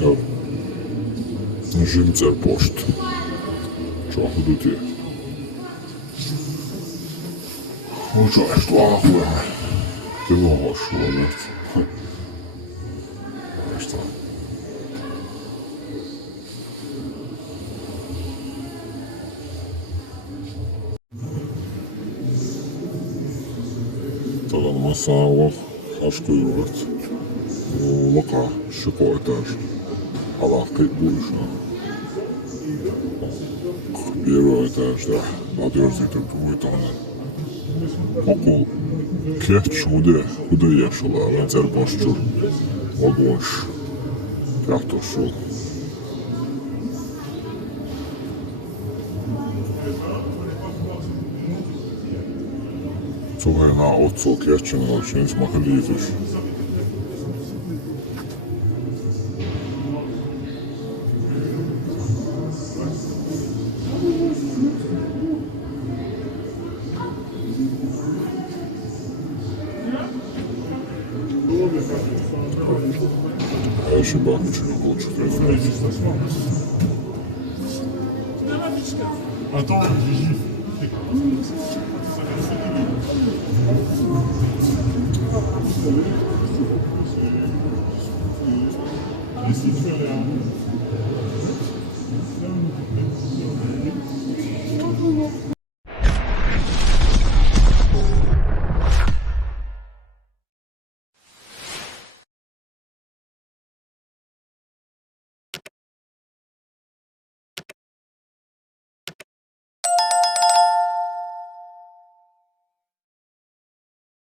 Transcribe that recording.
Evo, Žimcer pošt. Čak idu ti. Očajst lahkoja. Tilahassólat. Ezt talán a szállak, haskujulott. Laka sikoitás. Alatti buisna. Pieroitás, de nagyőrzítők újtanen. Akkor kettő hudajásol a rendszerbaszcsor. Magons. Jártossol. Szóval na ott szól kettőn, hogy nincs makalízus. Első bácsinak volt csak ez. Attends, Gigi.